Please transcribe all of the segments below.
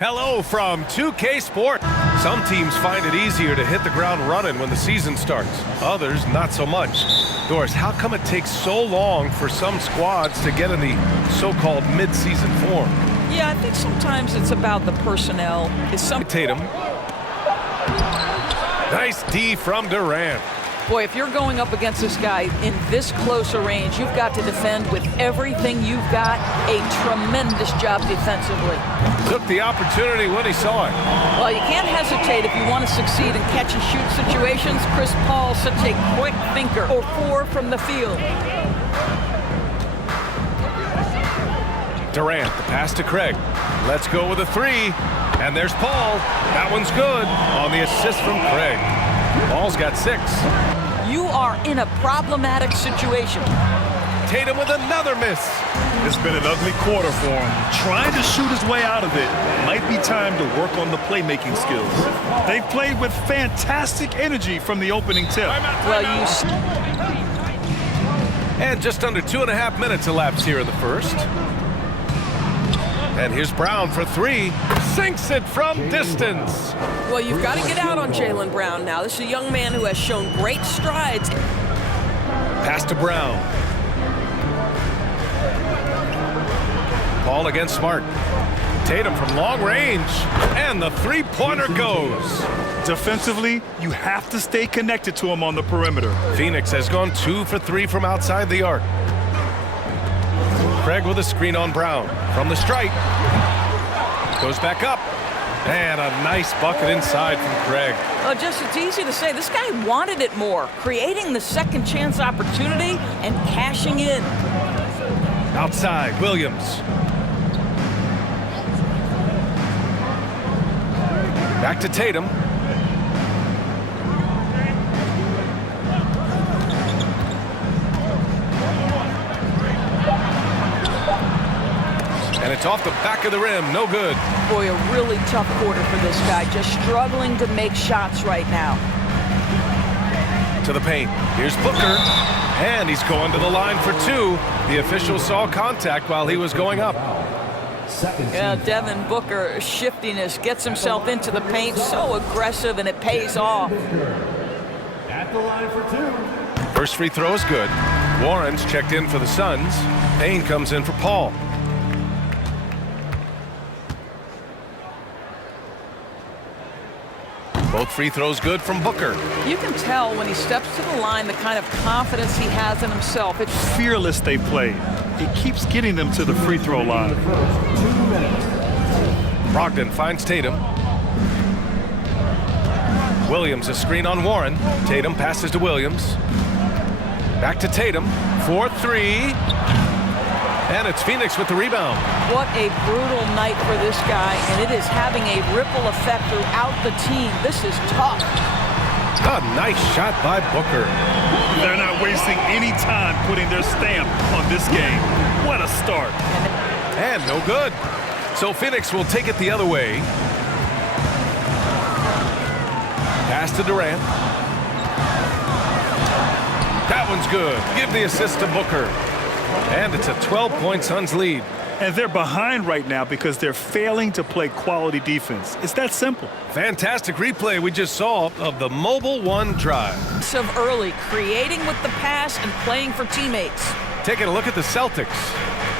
Hello from 2K Sport. Some teams find it easier to hit the ground running when the season starts. Others, not so much. Doris, how come it takes so long for some squads to get in the so-called mid-season form? Yeah, I think sometimes it's about the personnel. Tatum. Nice D from Durant. Boy, if you're going up against this guy in this close a range, you've got to defend with everything you've got. A tremendous job defensively. Took the opportunity when he saw it. Well, you can't hesitate if you want to succeed in catch-and-shoot situations. Chris Paul's such a quick thinker. Or 4 from the field. Durant, the pass to Craig. Let's go with a 3. And there's Paul. That one's good on the assist from Craig. Paul's got 6. You are in a problematic situation. Tatum with another miss. It's been an ugly quarter for him. Trying to shoot his way out of it. Might be time to work on the playmaking skills. They've played with fantastic energy from the opening tip. Well, And just under 2.5 minutes elapsed here in the first. And here's Brown for 3. Sinks it from distance. Well, you've got to get out on Jaylen Brown now. This is a young man who has shown great strides. Pass to Brown. Paul against Smart. Tatum from long range. And the three-pointer goes. Defensively, you have to stay connected to him on the perimeter. Phoenix has gone 2 for 3 from outside the arc. Craig with a screen on Brown. From the stripe. Goes back up. And a nice bucket inside from Craig. Well, just it's easy to say. This guy wanted it more. Creating the second chance opportunity and cashing in. Outside, Williams. Back to Tatum. And it's off the back of the rim. No good. Boy, a really tough quarter for this guy. Just struggling to make shots right now. To the paint. Here's Booker. And he's going to the line for 2. The official saw contact while he was going up. Yeah, Devin Booker, shiftiness, gets himself into the paint. So aggressive, and it pays off. At the line for 2. First free throw is good. Warren's checked in for the Suns. Payne comes in for Paul. Both free throws good from Booker. You can tell when he steps to the line the kind of confidence he has in himself. It's Fearless they play. It keeps getting them to the free throw line. Brogdon finds Tatum. Williams a screen on Warren. Tatum passes to Williams. Back to Tatum. 4-3. And it's Phoenix with the rebound. What a brutal night for this guy, and it is having a ripple effect throughout the team. This is tough. A nice shot by Booker. They're not wasting any time putting their stamp on this game. What a start. And no good. So Phoenix will take it the other way. Pass to Durant. That one's good. Give the assist to Booker. And it's a 12-point Suns lead. And they're behind right now because they're failing to play quality defense. It's that simple. Fantastic replay we just saw of the Mobile One drive. Of early, creating with the pass and playing for teammates. Taking a look at the Celtics.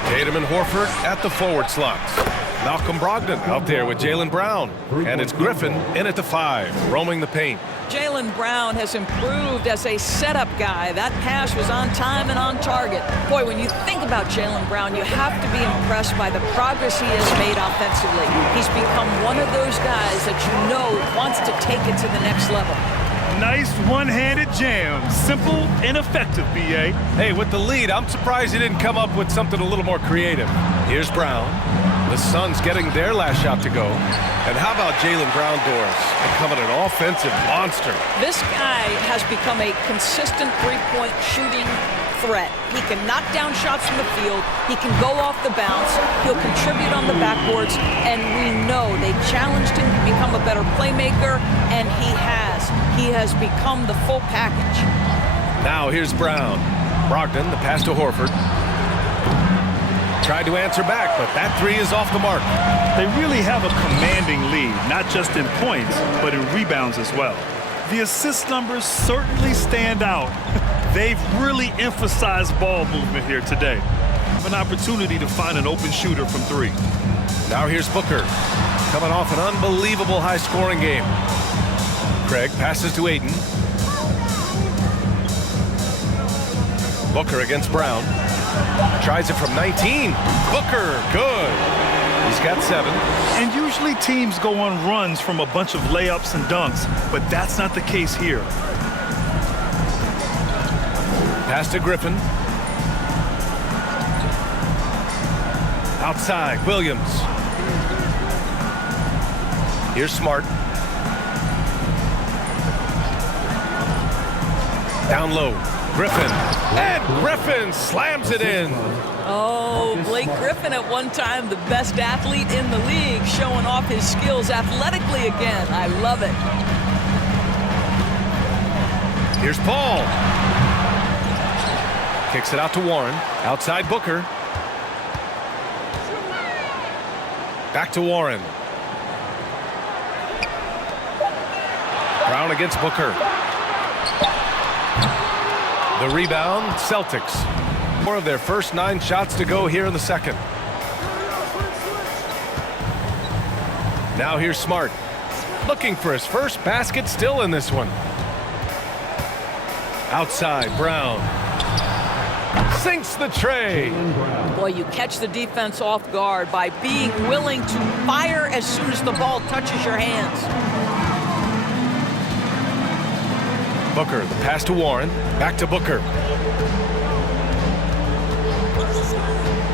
Tatum and Horford at the forward slots. Malcolm Brogdon out there with Jaylen Brown. And it's Griffin in at the 5, roaming the paint. Jaylen Brown has improved as a setup guy. That pass was on time and on target. Boy, when you think about Jaylen Brown, you have to be impressed by the progress he has made offensively. He's become one of those guys that you know wants to take it to the next level. Nice one-handed jam. Simple and effective, B.A. Hey, with the lead, I'm surprised he didn't come up with something a little more creative. Here's Brown. The Suns getting their last shot to go. And how about Jaylen Brown, Doris, becoming an offensive monster? This guy has become a consistent three-point shooting threat. He can knock down shots from the field. He can go off the bounce. He'll contribute on the backboards. And we know they challenged him to become a better playmaker, and he has. He has become the full package. Now here's Brown. Brogdon, the pass to Horford. Tried to answer back, but that three is off the mark. They really have a commanding lead, not just in points, but in rebounds as well. The assist numbers certainly stand out. They've really emphasized ball movement here today. An opportunity to find an open shooter from three. Now here's Booker, coming off an unbelievable high-scoring game. Craig passes to Ayton. Booker against Brown. Tries it from 19. Booker, good. He's got 7. And usually teams go on runs from a bunch of layups and dunks, but that's not the case here. Pass to Griffin. Outside, Williams. Here's Smart. Down low, Griffin. And Griffin slams it in. Oh, Blake Griffin at one time the best athlete in the league, showing off his skills athletically again. I love it. Here's Paul. Kicks it out to Warren. Outside Booker. Back to Warren. Brown against Booker. The rebound, Celtics. 4 of their first 9 shots to go here in the second. Now here's Smart. Looking for his first basket, still in this one. Outside, Brown. Sinks the tray. Boy, you catch the defense off guard by being willing to fire as soon as the ball touches your hands. Booker, the pass to Warren. Back to Booker.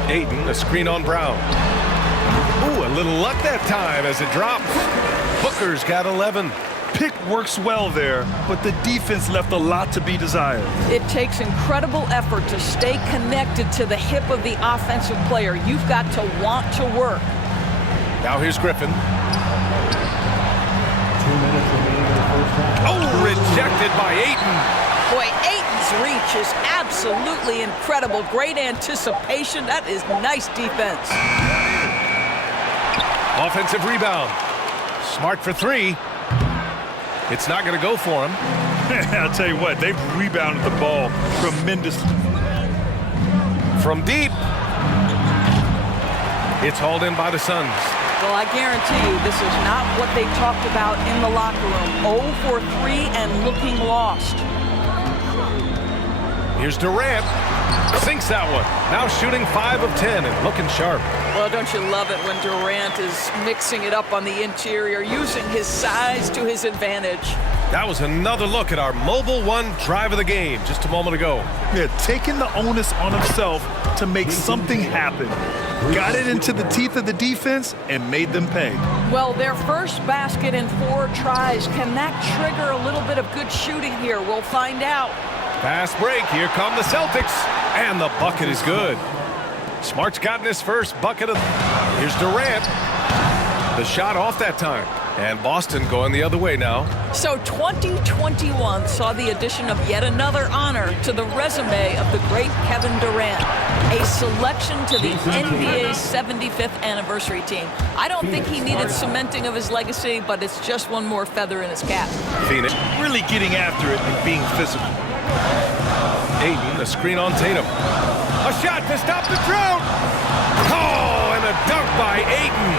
Ayton, a screen on Brown. Ooh, a little luck that time as it drops. Booker's got 11. Pick works well there, but the defense left a lot to be desired. It takes incredible effort to stay connected to the hip of the offensive player. You've got to want to work. Now here's Griffin. 2 minutes remaining in the first half. Oh, rejected by Ayton. Boy, Ayton's reach is absolutely incredible. Great anticipation. That is nice defense. Offensive rebound. Smart for 3. It's not going to go for him. I'll tell you what, they've rebounded the ball tremendously. From deep. It's hauled in by the Suns. Well, I guarantee you this is not what they talked about in the locker room. 0 for 3 and looking lost. Here's Durant. Sinks that one. Now shooting 5 of 10 and looking sharp. Well, don't you love it when Durant is mixing it up on the interior, using his size to his advantage. That was another look at our Mobile One drive of the game just a moment ago. Yeah, taking the onus on himself to make something happen. Got it into the teeth of the defense and made them pay. Well, their first basket in 4 tries. Can that trigger a little bit of good shooting here? We'll find out. Fast break. Here come the Celtics. And the bucket is good. Smart's gotten his first bucket of... Here's Durant. The shot off that time. And Boston going the other way now. So 2021 saw the addition of yet another honor to the resume of the great Kevin Durant. A selection to the NBA's 75th anniversary team. I don't think he needed cementing of his legacy, but it's just one more feather in his cap. Phoenix. Really getting after it and being physical. Ayton, a screen on Tatum. A shot to stop the drought. Oh, and a dunk by Ayton.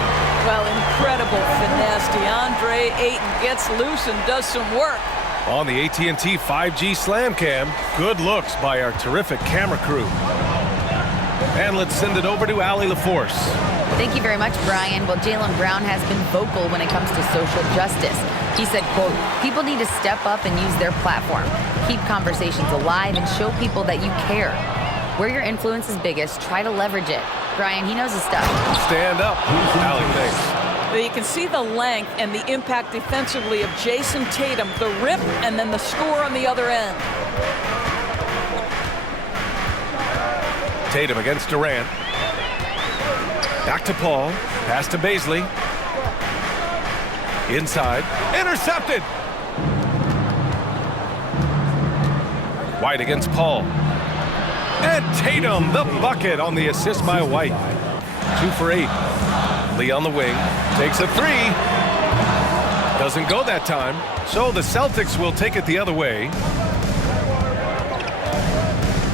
Well, incredible finesse. DeAndre Ayton gets loose and does some work. On the AT&T 5G Slam Cam, good looks by our terrific camera crew. And let's send it over to Allie LaForce. Thank you very much, Brian. Well, Jaylen Brown has been vocal when it comes to social justice. He said, quote, "People need to step up and use their platform. Keep conversations alive and show people that you care. Where your influence is biggest, try to leverage it." Brian, he knows his stuff. Stand up. Allie, thanks. But you can see the length and the impact defensively of Jayson Tatum, the rip and then the score on the other end. Tatum against Durant. Back to Paul. Pass to Baisley. Inside. Intercepted. White against Paul. And Tatum, the bucket on the assist by White. 2 for 8. Lee on the wing, takes a 3. Doesn't go that time, so the Celtics will take it the other way.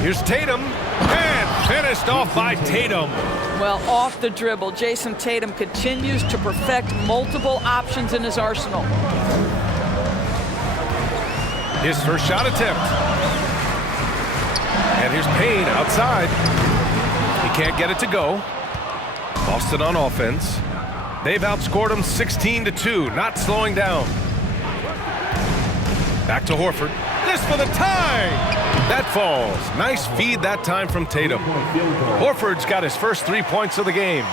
Here's Tatum, and finished off by Tatum. Well, off the dribble, Jayson Tatum continues to perfect multiple options in his arsenal. His first shot attempt. And here's Payne outside. He can't get it to go. Boston on offense. They've outscored him 16-2, not slowing down. Back to Horford. This for the tie! That falls. Nice feed that time from Tatum. Horford's got his first 3 points of the game.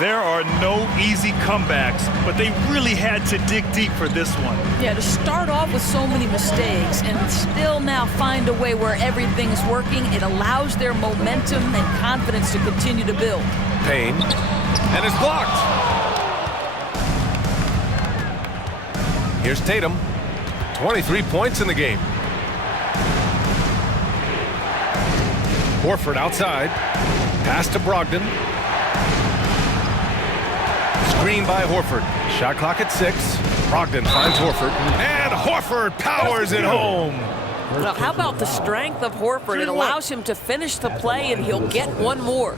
There are no easy comebacks, but they really had to dig deep for this one. Yeah, to start off with so many mistakes and still now find a way where everything's working, it allows their momentum and confidence to continue to build. Payne, and it's blocked. Here's Tatum, 23 points in the game. Horford outside, pass to Brogdon. Screen by Horford. Shot clock at 6. Brogdon finds Horford. And Horford powers it home. Well, how about the strength of Horford? It allows him to finish the play, and he'll get one more.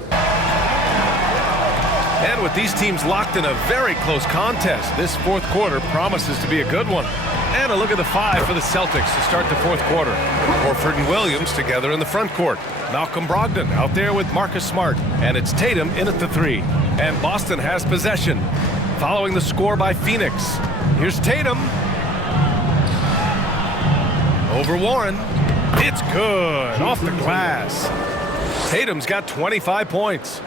And with these teams locked in a very close contest, this fourth quarter promises to be a good one. And a look at the 5 for the Celtics to start the fourth quarter. Horford and Williams together in the front court. Malcolm Brogdon out there with Marcus Smart. And it's Tatum in at the 3. And Boston has possession. Following the score by Phoenix. Here's Tatum. Over Warren. It's good. Off the glass. Tatum's got 25 points.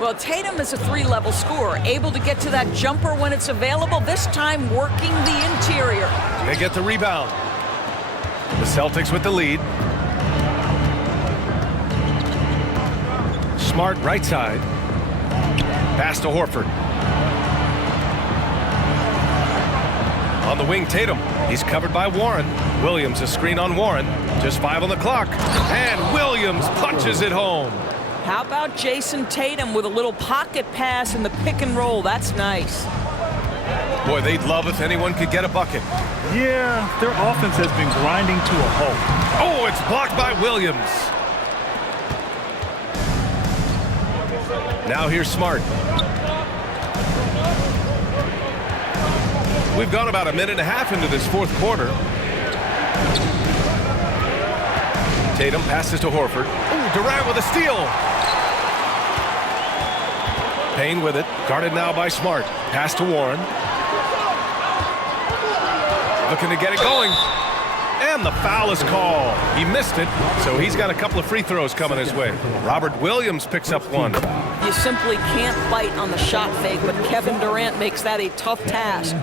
Well, Tatum is a 3-level scorer, able to get to that jumper when it's available, this time working the interior. They get the rebound. The Celtics with the lead. Smart right side. Pass to Horford. On the wing, Tatum. He's covered by Warren. Williams a screen on Warren. Just 5 on the clock. And Williams punches it home. How about Jayson Tatum with a little pocket pass in the pick and roll? That's nice. Boy, they'd love if anyone could get a bucket. Yeah, their offense has been grinding to a halt. Oh, it's blocked by Williams. Now here's Smart. We've gone about a minute and a half into this fourth quarter. Tatum passes to Horford. Ooh, Durant with a steal. Payne with it. Guarded now by Smart. Pass to Warren. Looking to get it going. And the foul is called. He missed it, so he's got a couple of free throws coming his way. Robert Williams picks up one. You simply can't bite on the shot fake, but Kevin Durant makes that a tough task.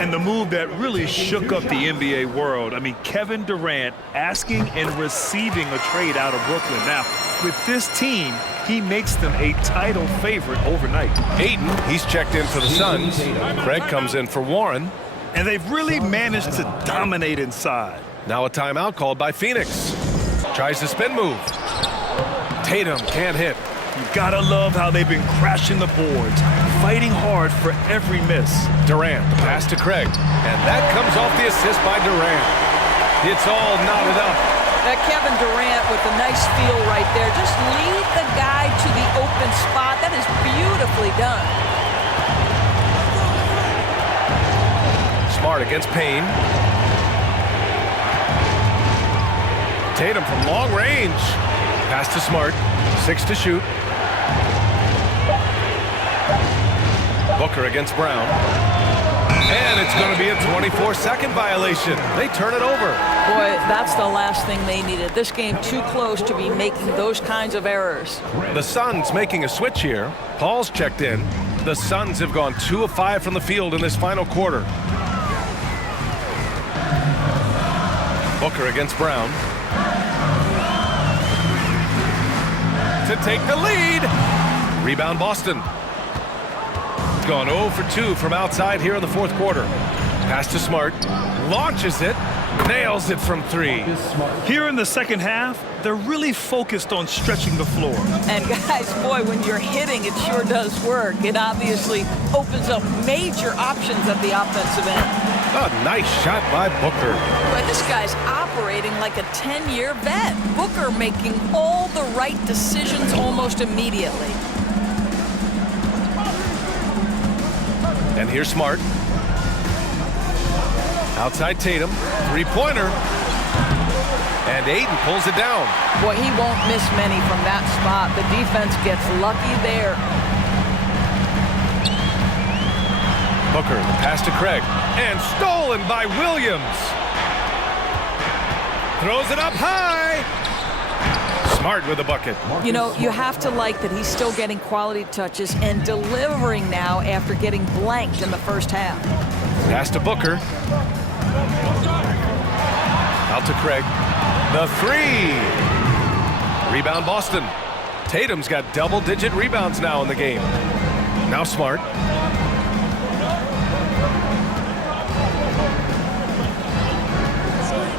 And the move that really shook up the NBA world. I mean, Kevin Durant asking and receiving a trade out of Brooklyn. Now, with this team, he makes them a title favorite overnight. Ayton, he's checked in for the Suns. Craig comes in for Warren. And they've really managed to dominate inside. Now a timeout called by Phoenix. Tries the spin move. Tatum can't hit. You gotta love how they've been crashing the boards, fighting hard for every miss. Durant, the pass to Craig. And that comes off the assist by Durant. It's all knotted up. That Kevin Durant with a nice feel right there. Just lead the guy to the open spot. That is beautifully done. Smart against Payne. Tatum from long range. Pass to Smart. 6 to shoot. Booker against Brown. And it's going to be a 24-second violation. They turn it over. Boy, that's the last thing they needed. This game too close to be making those kinds of errors. The Suns making a switch here. Paul's checked in. The Suns have gone 2 of 5 from the field in this final quarter. Booker against Brown. To take the lead. Rebound Boston. Gone 0 for 2 from outside here in the fourth quarter. Pass to Smart. Launches it. Nails it from 3. Here in the second half, they're really focused on stretching the floor. And guys, boy, when you're hitting, it sure does work. It obviously opens up major options at the offensive end. A nice shot by Booker. Boy, this guy's operating like a 10-year vet. Booker making all the right decisions almost immediately. And here's Smart. Outside Tatum. Three-pointer. And Ayton pulls it down. Boy, he won't miss many from that spot. The defense gets lucky there. Booker, the pass to Craig. And stolen by Williams. Throws it up high. Smart with the bucket. You know, you have to like that he's still getting quality touches and delivering now after getting blanked in the first half. Pass to Booker. Out to Craig. The 3. Rebound Boston. Tatum's got double-digit rebounds now in the game. Now Smart.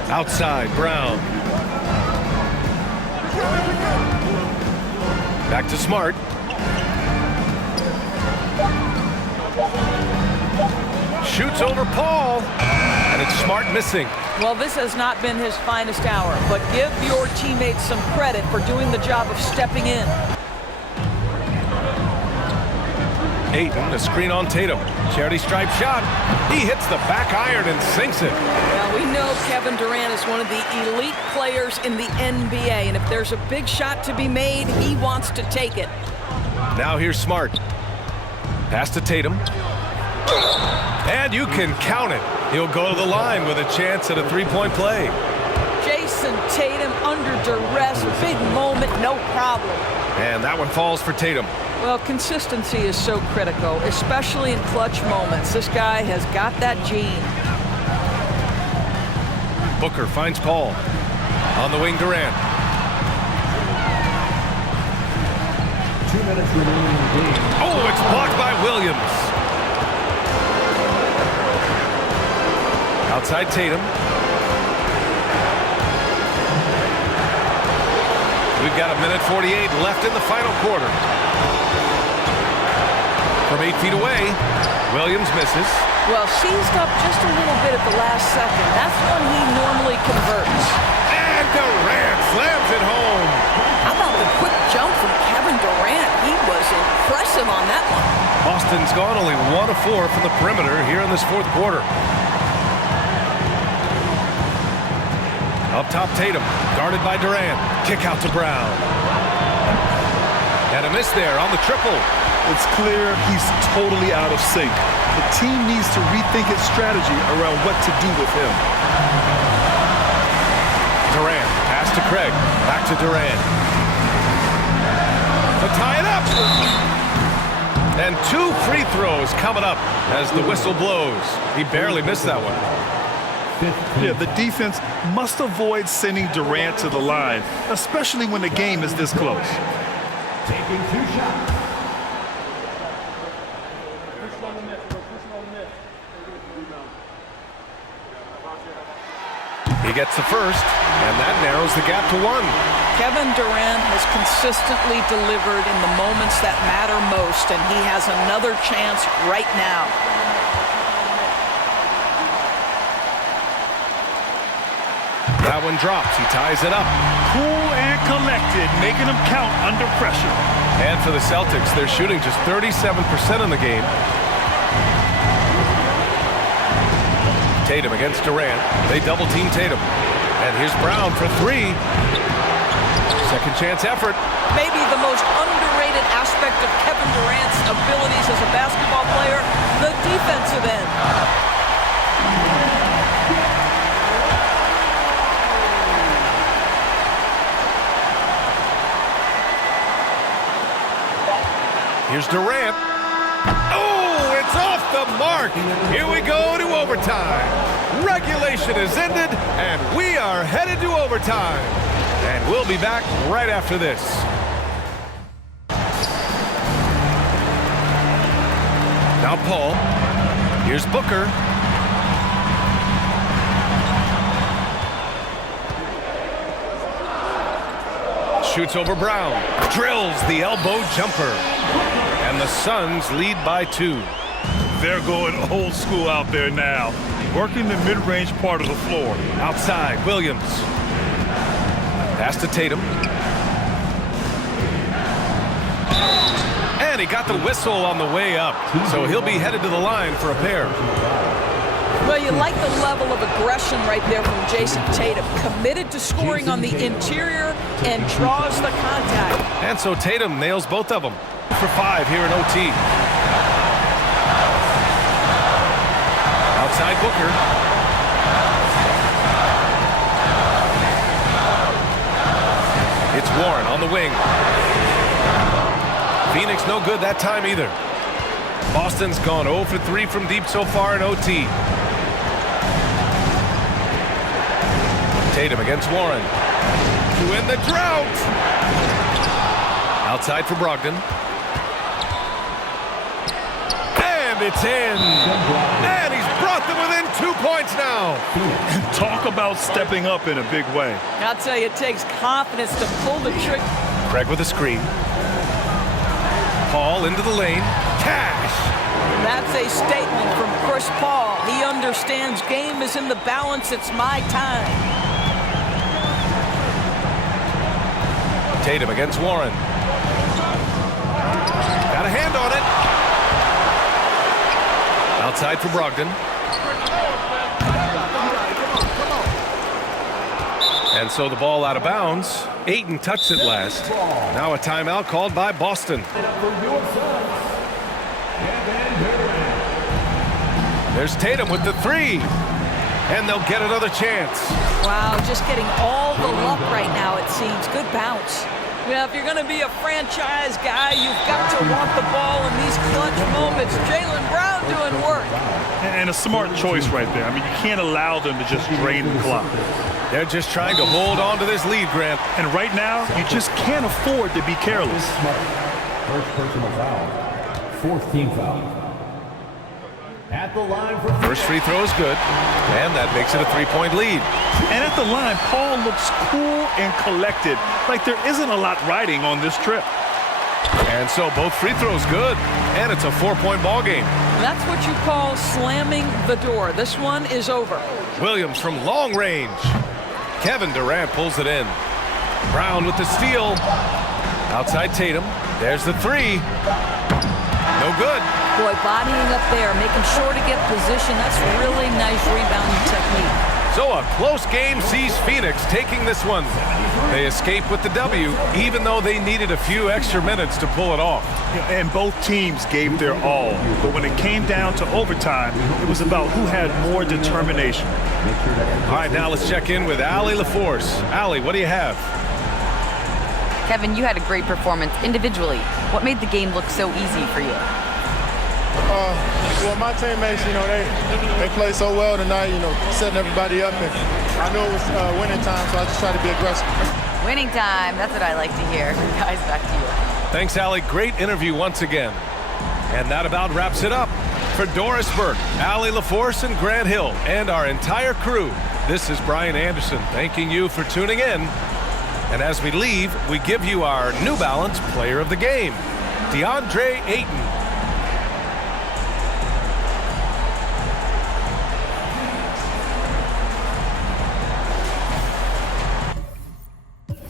Outside, Brown. Back to Smart. Shoots over Paul. And it's Smart missing. Well, this has not been his finest hour, but give your teammates some credit for doing the job of stepping in. Ayton, the screen on Tatum. Charity stripe shot. He hits the back iron and sinks it. Now, we know Kevin Durant is one of the elite players in the NBA, and if there's a big shot to be made, he wants to take it. Now here's Smart. Pass to Tatum. And you can count it. He'll go to the line with a chance at a three-point play. Jayson Tatum under duress, big moment, no problem. And that one falls for Tatum. Well, consistency is so critical, especially in clutch moments. This guy has got that gene. Booker finds Paul. On the wing, Durant. 2 minutes remaining in the game. Oh, it's blocked by Williams. Outside Tatum. We've got 1:48 left in the final quarter. From 8 feet away, Williams misses. Well, seized up just a little bit at the last second. That's when he normally converts. And Durant slams it home. How about the quick jump from Kevin Durant? He was impressive on that one. Boston's gone only 1 of 4 from the perimeter here in this fourth quarter. Up top, Tatum, guarded by Durant. Kick out to Brown. And a miss there on the triple. It's clear he's totally out of sync. The team needs to rethink its strategy around what to do with him. Durant, pass to Craig, back to Durant. To tie it up. And 2 free throws coming up as the whistle blows. He barely missed that one. Yeah, the defense must avoid sending Durant to the line, especially when the game is this close. Taking 2 shots. He gets the first, and that narrows the gap to 1. Kevin Durant has consistently delivered in the moments that matter most, and he has another chance right now. That one drops. He ties it up. Cool and collected, making them count under pressure. And for the Celtics, they're shooting just 37% in the game. Tatum against Durant. They double-team Tatum. And here's Brown for 3. Second chance effort. Maybe the most underrated aspect of Kevin Durant's abilities as a basketball player, the defensive end. Here's Durant. Oh, it's off the mark. Here we go to overtime. Regulation is ended, and we are headed to overtime. And we'll be back right after this. Now Paul. Here's Booker. shoots over Brown. Drills the elbow jumper. And the Suns lead by 2. They're going old school out there now, working the mid-range part of the floor. Outside, Williams. Pass to Tatum. And he got the whistle on the way up, so he'll be headed to the line for a pair. Well, you like the level of aggression right there from Jayson Tatum. Committed to scoring on the interior and draws the contact. And so Tatum nails both of them for 5 here in OT. Outside Booker. It's Warren on the wing. Phoenix no good that time either. Boston's gone 0 for 3 from deep so far in OT. Tatum against Warren. To end the drought. Outside for Brogdon. And it's in. And he's brought them within 2 points now. Talk about stepping up in a big way. I'll tell you, it takes confidence to pull the trigger. Craig with a screen. Paul into the lane. Cash. That's a statement from Chris Paul. He understands game is in the balance. It's my time. Tatum against Warren. Got a hand on it. Outside for Brogdon. And so the ball out of bounds. Ayton touched it last. Now a timeout called by Boston. There's Tatum with the 3. And they'll get another chance. Wow, just getting all the luck right now, it seems. Good bounce. Yeah, if you're going to be a franchise guy, you've got to want the ball in these clutch moments. Jaylen Brown doing work. And a smart choice right there. I mean, you can't allow them to just drain the clock. They're just trying to hold on to this lead, Grant. And right now, you just can't afford to be careless. First personal foul. 4th team foul. At the line for First free throw is good, and that makes it a 3-point lead. And at the line, Paul looks cool and collected, like there isn't a lot riding on this trip. And so both free throws good, and it's a 4-point ball game. That's what you call slamming the door. This one is over. Williams from long range. Kevin Durant pulls it in. Brown with the steal. Outside Tatum. There's the 3. No good. Boy, bodying up there, making sure to get position. That's really nice rebounding technique. So a close game sees Phoenix taking this one. They escape with the W, even though they needed a few extra minutes to pull it off. And both teams gave their all. But when it came down to overtime, it was about who had more determination. All right, now let's check in with Allie LaForce. Allie, what do you have? Kevin, you had a great performance individually. What made the game look so easy for you? Well, my teammates, they played so well tonight, setting everybody up. And I knew it was winning time, so I just tried to be aggressive. Winning time, that's what I like to hear. Guys, back to you. Thanks, Allie. Great interview once again. And that about wraps it up. For Doris Burke, Allie LaForce, and Grant Hill, and our entire crew, this is Brian Anderson thanking you for tuning in. And as we leave, we give you our New Balance Player of the Game, DeAndre Ayton.